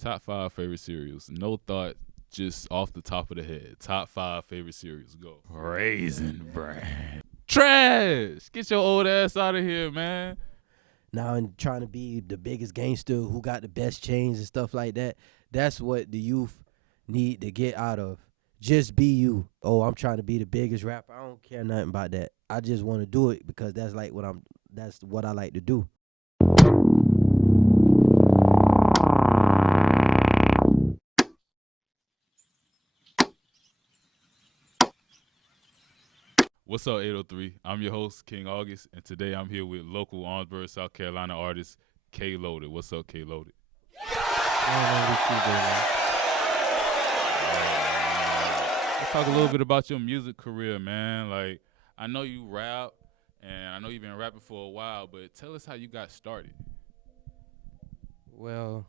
Top 5 favorite cereals. No thought, just off the top of the head. Top 5 favorite cereals. Go. Raisin Bran. Trash! Get your old ass out of here, man. Now, in trying to be the biggest gangster who got the best chains and stuff like that, that's what the youth need to get out of. Just be you. Oh, I'm trying to be the biggest rapper. I don't care nothing about that. I just want to do it because that's what I like to do. What's up, 803? I'm your host, King August, and today I'm here with local Orangeburg, South Carolina artist, Kloaded. What's up, Kloaded? Let's talk a little bit about your music career, man. Like, I know you rap, and I know you've been rapping for a while, but tell us how you got started. Well,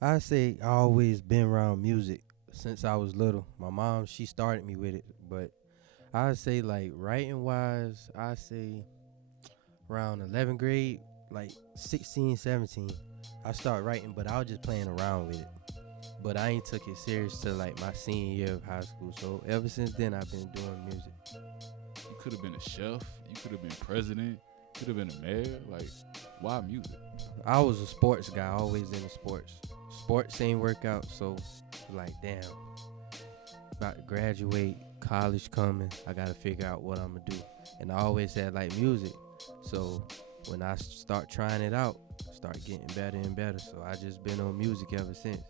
I say I always been around music since I was little. My mom, she started me with it, but I say like writing wise, I say around 11th grade, like 16, 17, I started writing, but I was just playing around with it. But I ain't took it serious till like my senior year of high school. So ever since then, I've been doing music. You could have been a chef. You could have been president. You could have been a mayor. Like, why music? I was a sports guy, always into sports. Sports ain't work out, so like, damn, about to graduate, college coming, I gotta figure out what I'm gonna do. And I always had like music, so when I start trying it out, start getting better and better. So I just been on music ever since.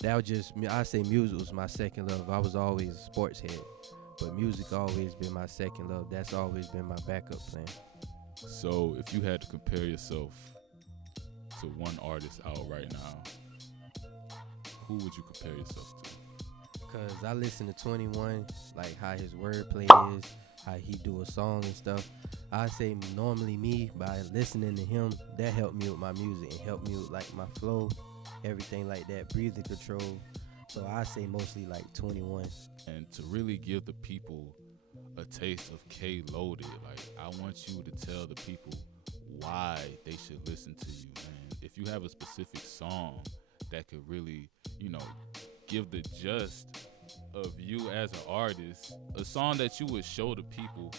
That was just, I say music was my second love. I was always a sports head, but music always been my second love. That's always been my backup plan. So if you had to compare yourself to one artist out right now, who would you compare yourself to? Cause I listen to 21, like how his wordplay is, how he do a song and stuff. I say normally me, by listening to him, that helped me with my music and helped me with like my flow, everything like that, breathing control. So I say mostly like 21. And to really give the people a taste of Kloaded, like, I want you to tell the people why they should listen to you, man. If you have a specific song that could really, give the gist of you as an artist, a song that you would show the people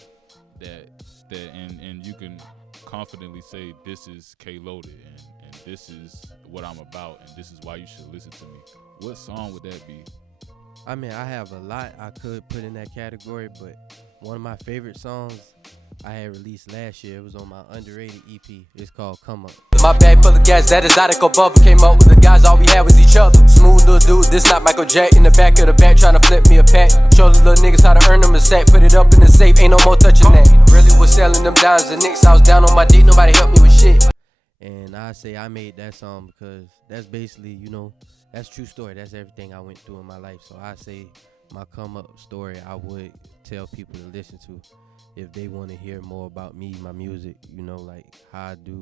that and you can confidently say, this is Kloaded and this is what I'm about and this is why you should listen to me. What song would that be? I mean, I have a lot I could put in that category, but one of my favorite songs I had released last year, it was on my underrated EP. It's called Come Up. My bag full of gas, that exotic bubble. Came up with the guys, all we had was each other. Smooth little dude, this not Michael Jack. In the back of the back, trying to flip me a pack. Show the little niggas how to earn them a sack. Put it up in the safe, ain't no more touching that. Really was selling them dimes and nicks. I was down on my D, nobody helped me with shit. And I say I made that song because that's basically, that's true story. That's everything I went through in my life. So I say my come up story, I would tell people to listen to if they want to hear more about me, my music, like how I do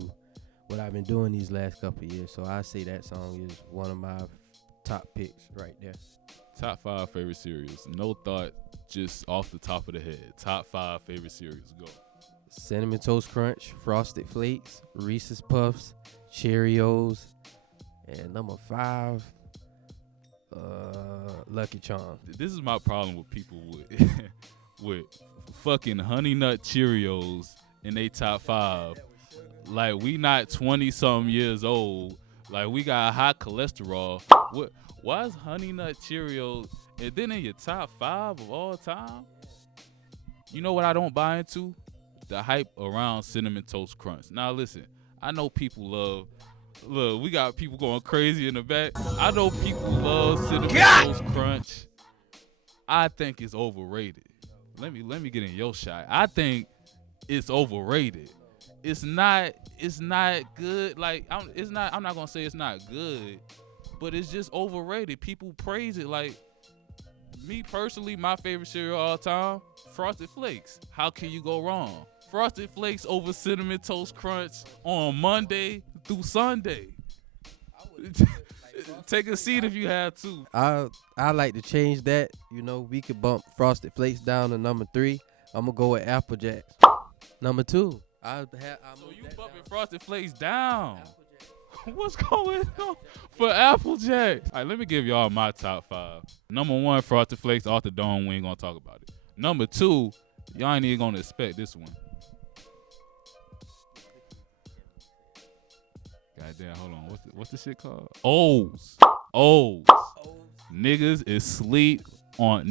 what I've been doing these last couple of years. So I say that song is one of my top picks right there. Top 5 favorite cereals. No thought, just off the top of the head. Top 5 favorite cereals. Go. Cinnamon Toast Crunch, Frosted Flakes, Reese's Puffs, Cheerios, and number 5, Lucky Charms. This is my problem with people with fucking Honey Nut Cheerios in they top 5. Like, we not 20-something years old. Like, we got high cholesterol. Why is Honey Nut Cheerios and then in your top 5 of all time? You know what I don't buy into? The hype around Cinnamon Toast Crunch. Now listen, I know people love. Look, we got people going crazy in the back. I know people love Cinnamon Toast Crunch. I think it's overrated. Let me get in your shot. I think it's overrated. It's not good. Like, I'm not gonna say it's not good, but it's just overrated. People praise it. Like, me personally, my favorite cereal of all time, Frosted Flakes. How can you go wrong? Frosted Flakes over Cinnamon Toast Crunch on Monday through Sunday. Take a seat if you have to. I like to change that. We could bump Frosted Flakes down to number 3. I'm gonna go with Apple Jacks. Number 2. So you bumping Frosted Flakes down? What's going on for Applejack? All right, let me give y'all my top 5. Number 1, Frosted Flakes off the dome. We ain't gonna talk about it. Number 2, y'all ain't even gonna expect this one. Goddamn, hold on. What's the shit called? O's. Niggas is sleep on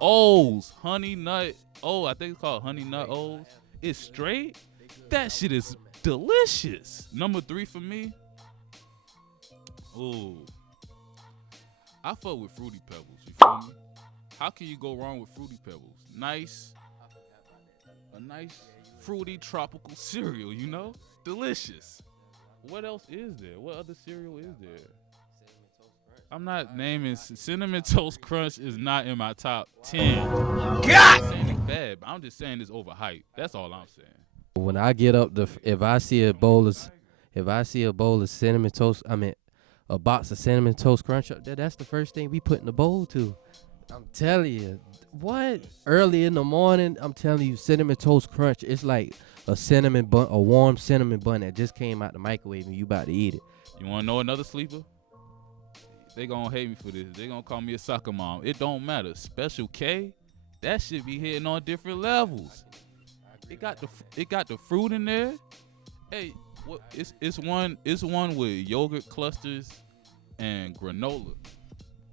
O's. Honey nut. Oh, I think it's called honey nut O's. It's straight. That shit is delicious. Number 3 for me. Ooh. I fuck with Fruity Pebbles. You feel me? How can you go wrong with Fruity Pebbles? A nice fruity tropical cereal, you know? Delicious. What else is there? What other cereal is there? I'm not naming Cinnamon Toast Crunch is not in my top 10. God! I'm not saying it's bad, but I'm just saying it's overhyped. That's all I'm saying. When I get up, if I see a bowl of cinnamon toast, a box of Cinnamon Toast Crunch up there, that's the first thing we put in the bowl too. I'm telling you, what? Early in the morning, I'm telling you, Cinnamon Toast Crunch, it's like a cinnamon bun, a warm cinnamon bun that just came out the microwave and you about to eat it. You want to know another sleeper? They gonna hate me for this. They gonna call me a soccer mom. It don't matter. Special K, that shit be hitting on different levels. It got the fruit in there. Hey, what? It's one with yogurt clusters and granola.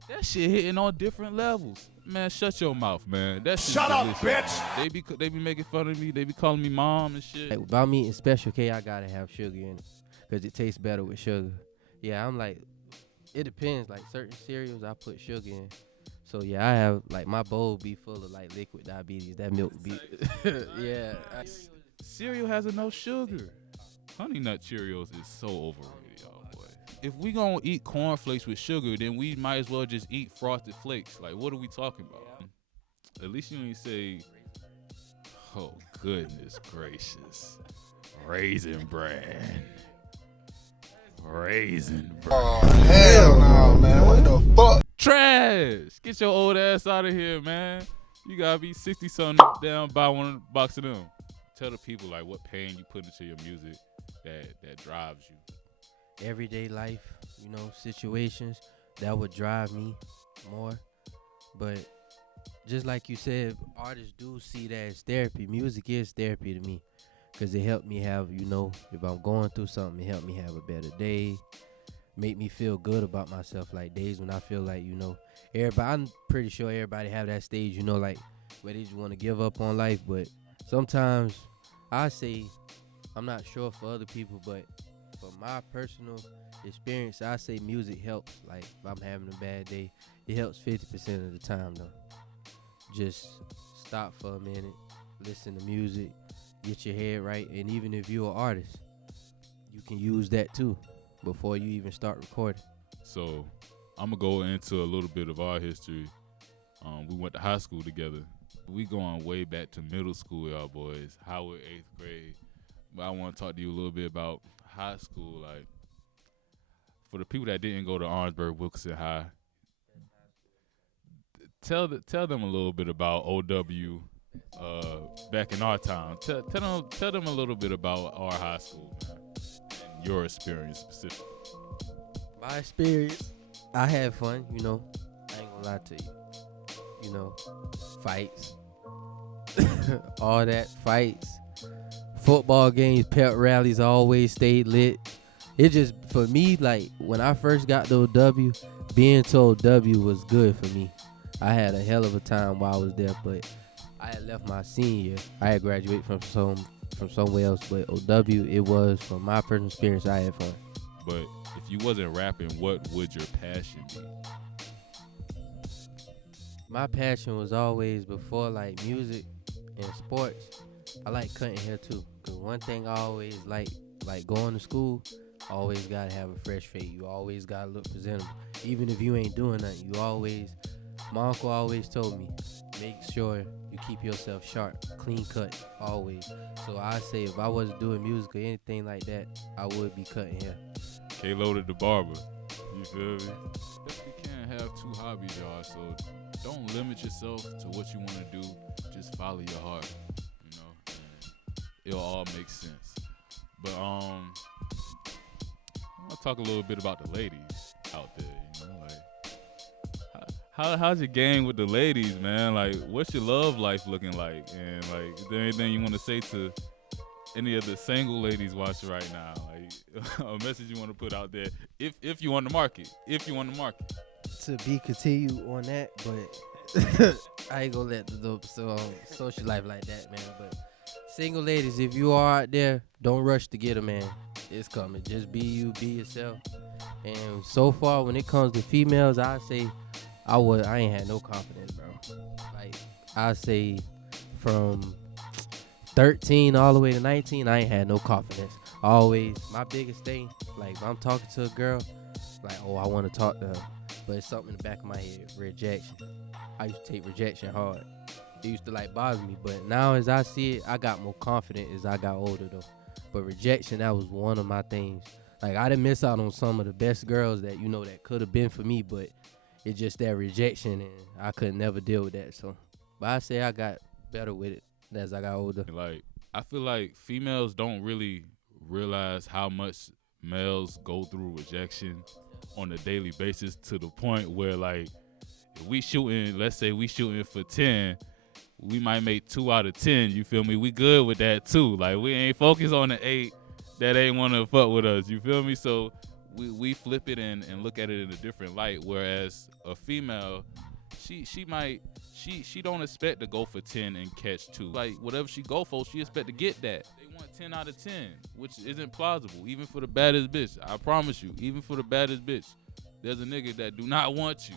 That shit hitting on different levels. Man, shut your mouth, man. That shit Shut up, delicious. bitch. They be making fun of me. They be calling me mom and shit. Like, if I'm eating Special K, I gotta have sugar in it because it tastes better with sugar. Yeah, I'm like, it depends. Like certain cereals, I put sugar in. So yeah, I have like my bowl be full of like liquid diabetes. That milk be, yeah. Cereal has enough sugar. Honey Nut Cheerios is so overrated, y'all, boy. If we gonna eat cornflakes with sugar, then we might as well just eat Frosted Flakes. Like, what are we talking about? At least you ain't say, oh, goodness gracious. Raisin Bran. Oh, hell no, man. What the fuck? Trash! Get your old ass out of here, man. You gotta be 60-something down, buy one box of them. Tell the people, like, what pain you put into your music that drives you. Everyday life, situations that would drive me more. But just like you said, artists do see that as therapy. Music is therapy to me because it helped me have, if I'm going through something, it helped me have a better day, make me feel good about myself. Like days when I feel like, everybody, I'm pretty sure everybody have that stage, like where they just want to give up on life. But sometimes I say, I'm not sure for other people, but for my personal experience, I say music helps. Like if I'm having a bad day, it helps 50% of the time though. Just stop for a minute, listen to music, get your head right, and even if you're an artist, you can use that too before you even start recording. So I'm gonna go into a little bit of our history. We went to high school together. We going way back to middle school, y'all boys. Howard, 8th grade. But I want to talk to you a little bit about high school. Like, for the people that didn't go to Orangeburg Wilkinson High, tell them a little bit about OW back in our town. Tell them a little bit about our high school, man, and your experience specifically. My experience, I had fun, I ain't gonna lie to you. Fights, all that, fights, football games, pep rallies always stayed lit. It just, for me, like when I first got to OW, being to OW was good for me. I had a hell of a time while I was there, but I had left my senior year. I had graduated from somewhere else, but OW, it was, from my personal experience, I had fun. But if you wasn't rapping, what would your passion be? My passion was always, before like music and sports, I like cutting hair too. Cause one thing I always like going to school, always gotta have a fresh face. You always gotta look presentable. Even if you ain't doing nothing, my uncle always told me, make sure you keep yourself sharp, clean cut, always. So I say if I wasn't doing music or anything like that, I would be cutting hair. Kloaded the barber. You feel me? You can't have two hobbies, y'all, so don't limit yourself to what you want to do. Just follow your heart, and it'll all make sense. But I want to talk a little bit about the ladies out there. You know, like how's your game with the ladies, man? Like, what's your love life looking like? And like, is there anything you want to say to any of the single ladies watching right now? Like, a message you want to put out there, if you on the market, To be continued on that, but I ain't gonna let the social life like that, man. But single ladies, if you are out there, don't rush to get a man. It's coming. Just be you, be yourself. And so far, when it comes to females, I say I ain't had no confidence, bro. Like, I say from 13 all the way to 19, I ain't had no confidence. Always, my biggest thing, like, if I'm talking to a girl, like, oh, I want to talk to her, but it's something in the back of my head, rejection. I used to take rejection hard. It used to, like, bother me, but now as I see it, I got more confident as I got older, though. But rejection, that was one of my things. Like, I didn't miss out on some of the best girls that, you know, that could have been for me, but it's just that rejection, and I could never deal with that. So, but I say I got better with it as I got older. Like, I feel like females don't really realize how much males go through rejection on a daily basis, to the point where, like, if we shooting, let's say we shooting for 10, we might make 2 out of 10. You feel me? We good with that too. Like, we ain't focused on the 8 that ain't want to fuck with us. You feel me? So we flip it and look at it in a different light. Whereas a female, she don't expect to go for 10 and catch 2. Like, whatever she go for, she expect to get that. They want 10 out of 10, which isn't plausible, even for the baddest bitch. I promise you, even for the baddest bitch, there's a nigga that do not want you.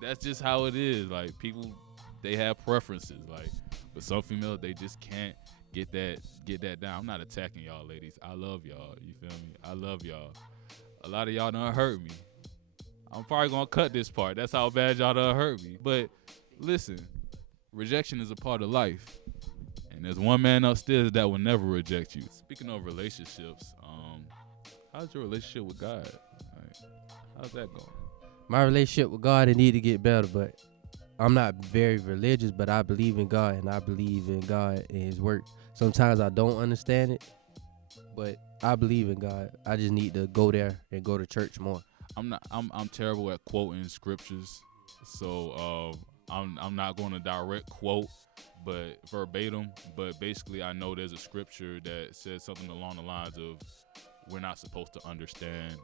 That's just how it is. Like, people, they have preferences. Like, but some females, they just can't get that down. I'm not attacking y'all ladies. I love y'all. You feel me? I love y'all. A lot of y'all done hurt me. I'm probably gonna cut this part. That's how bad y'all done hurt me. But listen, rejection is a part of life. And there's one man upstairs that will never reject you. Speaking of relationships, how's your relationship with God? Like, how's that going? My relationship with God, it need to get better, but I'm not very religious, but I believe in God, and I believe in God and his work. Sometimes I don't understand it, but I believe in God. I just need to go there and go to church more. I'm terrible at quoting scriptures, so I'm not going to direct quote, but verbatim. But basically, I know there's a scripture that says something along the lines of, we're not supposed to understand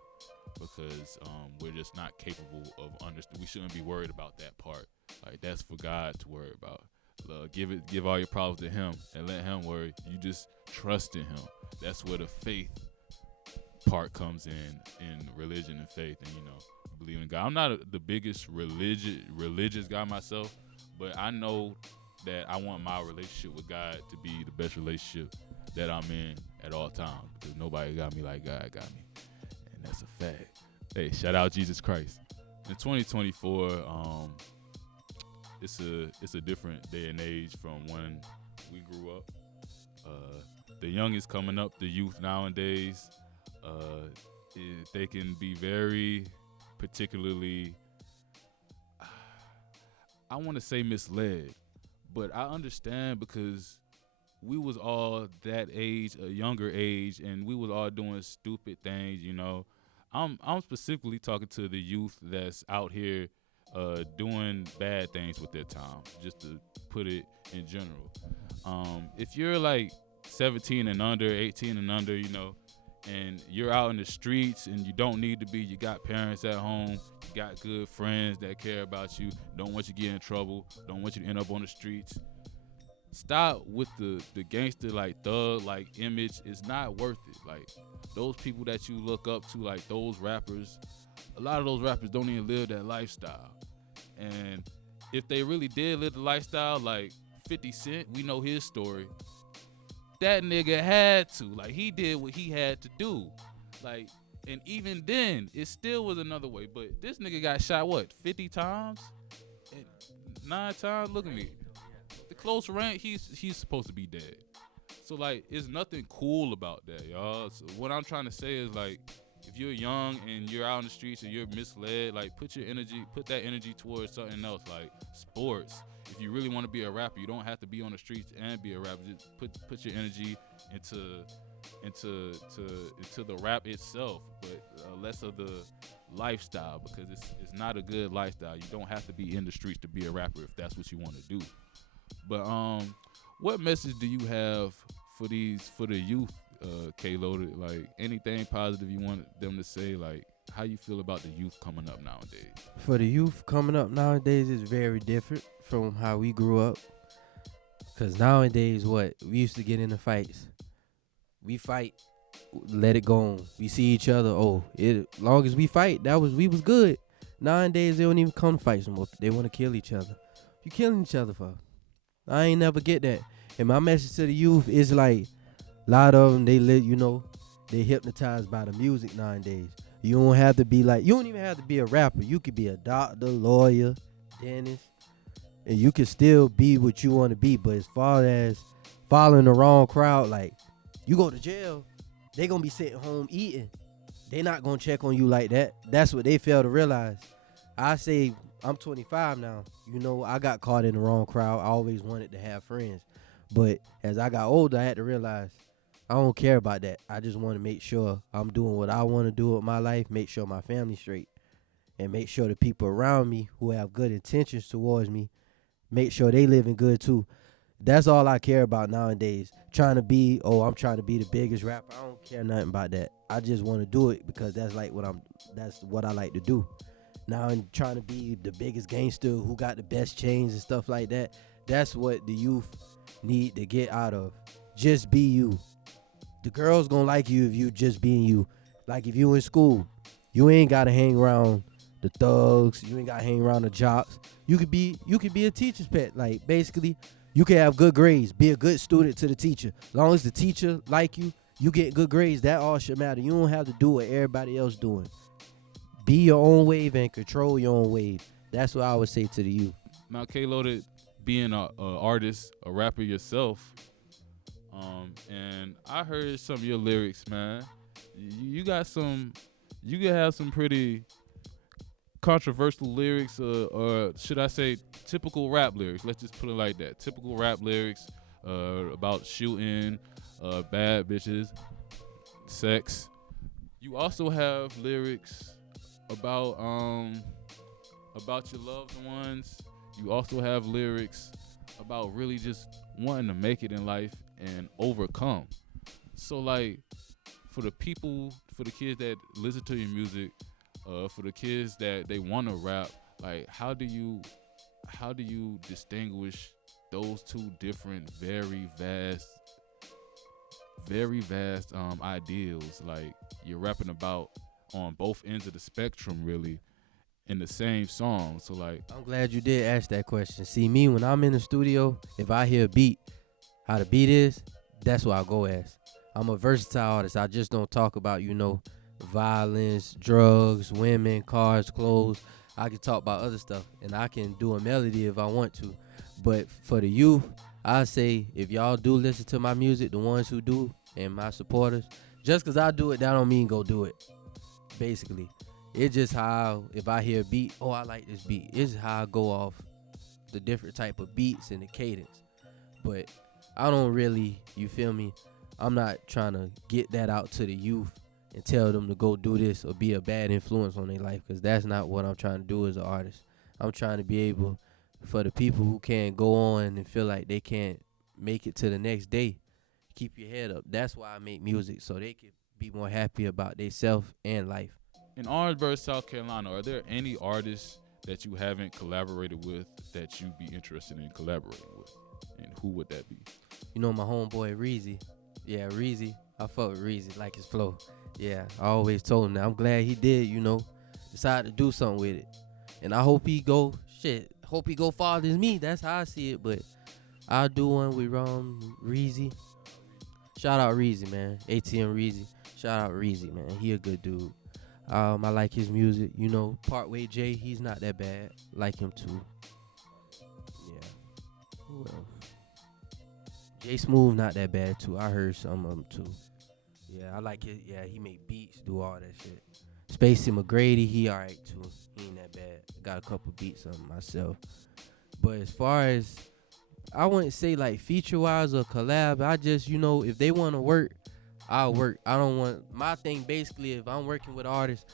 because we're just not capable of understanding. We shouldn't be worried about that part. Like, that's for God to worry about. Give all your problems to him and let him worry. You just trust in him. That's where the faith part comes in religion and faith, and, you know, believing in God. I'm not the biggest religious guy myself, but I know that I want my relationship with God to be the best relationship that I'm in at all times, because nobody got me like God got me, and that's a fact. Hey, shout out Jesus Christ. In 2024, it's a different day and age from when we grew up. The youngest coming up, the youth nowadays, they can be very particularly, I want to say misled, but I understand, because we was all that age, a younger age, and we was all doing stupid things, you know. I'm specifically talking to the youth that's out here doing bad things with their time, just to put it in general. If you're like 17 and under, 18 and under, you know, and you're out in the streets and you don't need to be, you got parents at home, you got good friends that care about you, don't want you to get in trouble, don't want you to end up on the streets. Stop with the gangster, like, thug, like, image. It's not worth it. Like, those people that you look up to, like those rappers, a lot of those rappers don't even live that lifestyle. And if they really did live the lifestyle, like 50 Cent, we know his story. That nigga had to. Like, he did what he had to do. Like, and even then, it still was another way. But this nigga got shot, what, 50 times? And 9 times? Look at me. The close range, he's supposed to be dead. So, like, it's nothing cool about that, y'all. So what I'm trying to say is, like, if you're young and you're out in the streets and you're misled, like, put that energy towards something else, like sports. If you really want to be a rapper, you don't have to be on the streets and be a rapper. Just put your energy into into the rap itself, but less of the lifestyle, because it's not a good lifestyle. You don't have to be in the streets to be a rapper if that's what you want to do. But what message do you have for the youth, Kloaded? Like anything positive you want them to say? Like how you feel about the youth coming up nowadays? For the youth coming up nowadays is very different from how we grew up. Cause nowadays, we used to get into fights. We fight, let it go on. We see each other. Long as we fight, we was good. Nowadays, they don't even come to fights no more. They want to kill each other. You killing each other for? I ain't never get that. And my message to the youth is like, a lot of them, they hypnotized by the music nowadays. You don't even have to be a rapper. You could be a doctor, lawyer, dentist, and you can still be what you want to be. But as far as following the wrong crowd, like, you go to jail, they gonna be sitting home eating. They not gonna check on you like that. That's what they fail to realize. I say, I'm 25 now. I got caught in the wrong crowd. I always wanted to have friends. But as I got older, I had to realize I don't care about that. I just want to make sure I'm doing what I want to do with my life, make sure my family's straight, and make sure the people around me who have good intentions towards me, make sure they living good too. That's all I care about nowadays. I'm trying to be the biggest rapper. I don't care nothing about that. I just want to do it because that's what I like to do. Now I'm trying to be the biggest gangster who got the best chains and stuff like that. That's what the youth need to get out of. Just be you. The girls gonna like you if you just being you. Like if you in school, you ain't gotta hang around the thugs. You ain't gotta hang around the jocks. You could be a teacher's pet. Like basically, you can have good grades, be a good student to the teacher. As long as the teacher like you, you get good grades. That all should matter. You don't have to do what everybody else doing. Be your own wave and control your own wave. That's what I would say to the youth. Now, Kloaded, being a artist, a rapper yourself, and I heard some of your lyrics, man. You can have some pretty controversial lyrics, or should I say typical rap lyrics. Let's just put it like that. Typical rap lyrics about shooting, bad bitches, sex. You also have lyrics about your loved ones. You also have lyrics about really just wanting to make it in life and overcome. So like for the kids that listen to your music, for the kids that they want to rap, like how do you distinguish those two different very vast ideals? Like you're rapping about on both ends of the spectrum really in the same song. So like, I'm glad you did ask that question. See, me when I'm in the studio, if I hear a beat, how the beat is, that's what I go as. I'm a versatile artist. I just don't talk about, violence, drugs, women, cars, clothes. I can talk about other stuff, and I can do a melody if I want to. But for the youth, I say if y'all do listen to my music, the ones who do, and my supporters, just because I do it, that don't mean go do it. Basically, it's just how, if I hear a beat, I like this beat. It's how I go off the different type of beats and the cadence. But I don't really, you feel me? I'm not trying to get that out to the youth and tell them to go do this or be a bad influence on their life, because that's not what I'm trying to do as an artist. I'm trying to be able, for the people who can't go on and feel like they can't make it to the next day, keep your head up. That's why I make music, so they can be more happy about themselves and life. In Orangeburg, South Carolina, are there any artists that you haven't collaborated with that you'd be interested in collaborating with? And who would that be? My homeboy Reezy. Yeah, Reezy. I fuck with Reezy, like his flow. Yeah, I always told him that. I'm glad he did, decide to do something with it. And I hope he go farther than me. That's how I see it. But I'll do one with Reezy. Shout out Reezy, man. ATM Reezy. Shout out Reezy, man. He a good dude. I like his music. Partway J, he's not that bad. Like him too. Yeah. Who else? J Smooth not that bad too. I heard some of them too. Yeah, I like it. Yeah, he make beats, do all that shit. Spacey McGrady, he alright too. He ain't that bad. Got a couple beats on myself. But as far as, I wouldn't say like feature wise or collab, I just, if they want to work, I'll work. I don't want my thing. Basically, if I'm working with artists,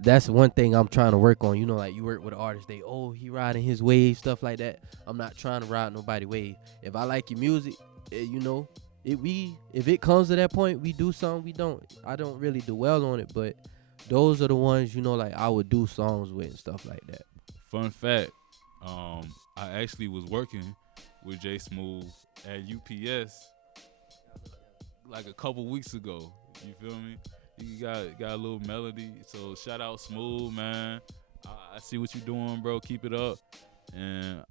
that's one thing I'm trying to work on. You know, like you work with artists, he riding his wave, stuff like that. I'm not trying to ride nobody's wave. If I like your music, you know, if it comes to that point, we do something. We don't. I don't really dwell on it, but those are the ones, you know, like I would do songs with and stuff like that. Fun fact, I actually was working with J Smooth at UPS like a couple weeks ago. You feel me? He got a little melody. So shout out Smooth, man. I see what you doing, bro. Keep it up, and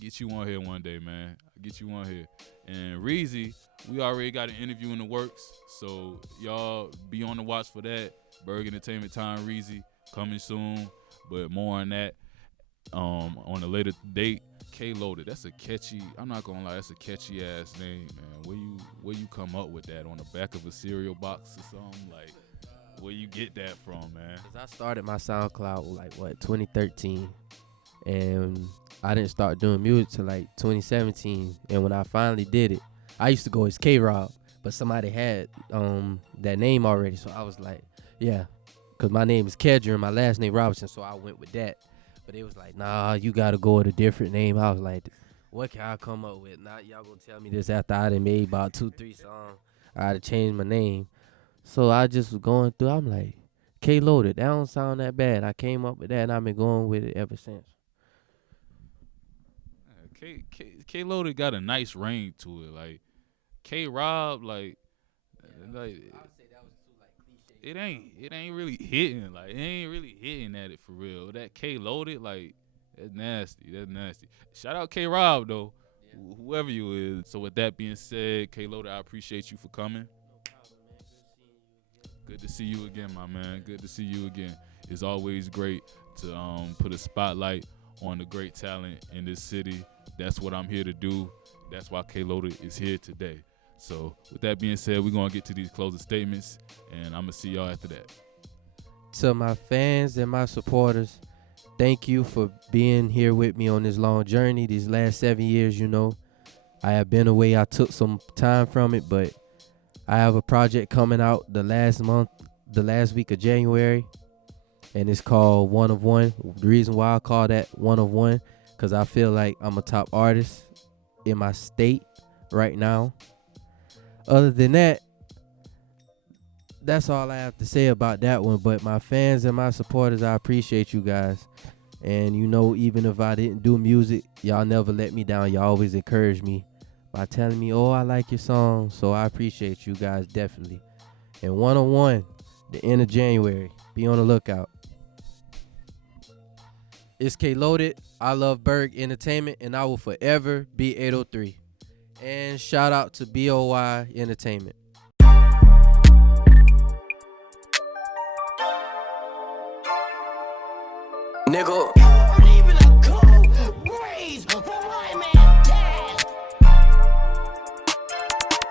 get you on here one day, man. Get you on here. And Reezy, we already got an interview in the works, so y'all be on the watch for that. Burg Entertainment time, Reezy, coming soon. But more on that on a later date. Kloaded, that's a catchy. I'm not gonna lie, that's a catchy ass name, man. Where you come up with that, on the back of a cereal box or something? Like, where you get that from, man? Cause I started my SoundCloud like 2013, and I didn't start doing music till like 2017. And when I finally did it, I used to go as K-Rob, but somebody had that name already, so I was like, yeah, cause my name is Kedra and my last name Robinson, so I went with that. But it was like, nah, you gotta go with a different name. I was like, what can I come up with? Now y'all gonna tell me this after I done made about 2-3 songs. I had to change my name. So I just was going through, I'm like, Kloaded, that don't sound that bad. I came up with that and I've been going with it ever since. Kloaded got a nice ring to it. Like K-Rob, like it ain't really hitting. Like, it ain't really hitting at it for real. That Kloaded, like, that's nasty. That's nasty. Shout out K-Rob, though, whoever you is. So with that being said, Kloaded, I appreciate you for coming. Good to see you again, my man. Good to see you again. It's always great to put a spotlight on the great talent in this city. That's what I'm here to do. That's why Kloaded is here today. So with that being said, we're going to get to these closing statements, and I'm going to see y'all after that. To my fans and my supporters, thank you for being here with me on this long journey. These last 7 years, you know, I have been away. I took some time from it, but I have a project coming out the last week of January, and it's called One of One. The reason why I call that One of One, because I feel like I'm a top artist in my state right now. Other than that, that's all I have to say about that one. But my fans and my supporters, I appreciate you guys. And, you know, even if I didn't do music, y'all never let me down. Y'all always encourage me by telling me, oh, I like your song. So I appreciate you guys, definitely. And One on One, the end of January. Be on the lookout. It's Kloaded. I love Burg Entertainment, and I will forever be 803. And shout out to BURG Entertainment. Nigga.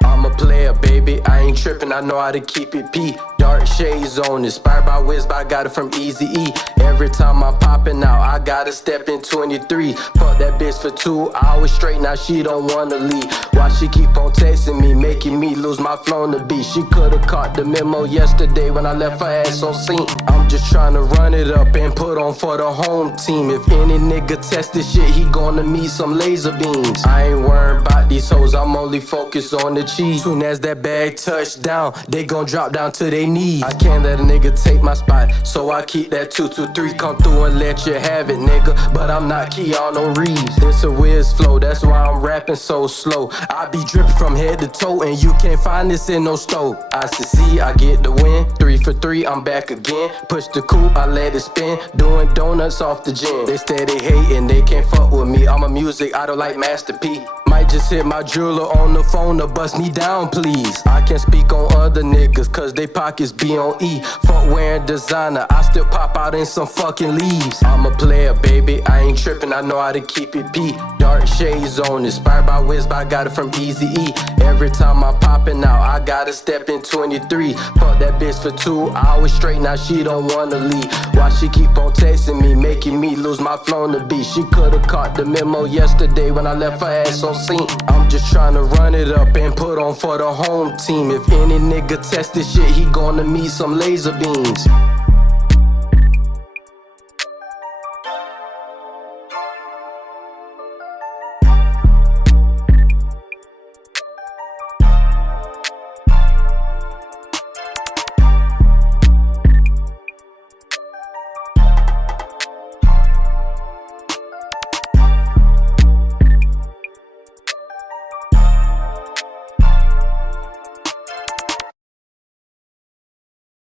I'm a player, baby. I ain't tripping. I know how to keep it P. Dark shades on, inspired by Wiz, but I got it from Eazy-E. Every time I'm popping out, I gotta step in 23. Fuck that bitch for 2 hours straight, now she don't wanna leave. Why she keep on texting me, making me lose my flow on the beat? She could've caught the memo yesterday when I left her ass on scene. I'm just trying to run it up and put on for the home team. If any nigga test this shit, he gonna meet some laser beams. I ain't worried about these hoes, I'm only focused on the cheese. Soon as that bag touch down, they gon' drop down to their knees. I can't let a nigga take my spot, so I keep that 223. Come through and let you have it, nigga, but I'm not Keanu Reeves. This a Wiz flow, that's why I'm rapping so slow. I be dripping from head to toe, and you can't find this in no stove. I see, I get the win, 3 for 3, I'm back again. Push the coupe, I let it spin, doing donuts off the gym. They steady hating, they can't fuck with me. I'm a music idol like Master P. Might just hit my jeweler on the phone to bust me down, please. I can't speak on other niggas, cause they pockets be on E. Fuck wearing designer, I still pop out in some fucking leaves. I'm a player, baby, I ain't tripping, I know how to keep it P. Dark shades on, inspired by Wiz, but I got it from Eazy-E. Every time I'm popping out, I gotta step in 23. Fuck that bitch for 2 hours straight, now she don't wanna leave. Why she keep on texting me, making me lose my flow on the beat? She could've caught the memo yesterday when I left her ass on seen. I'm just trying to run it up and put on for the home team. If any nigga test this shit, he gonna need some laser beams.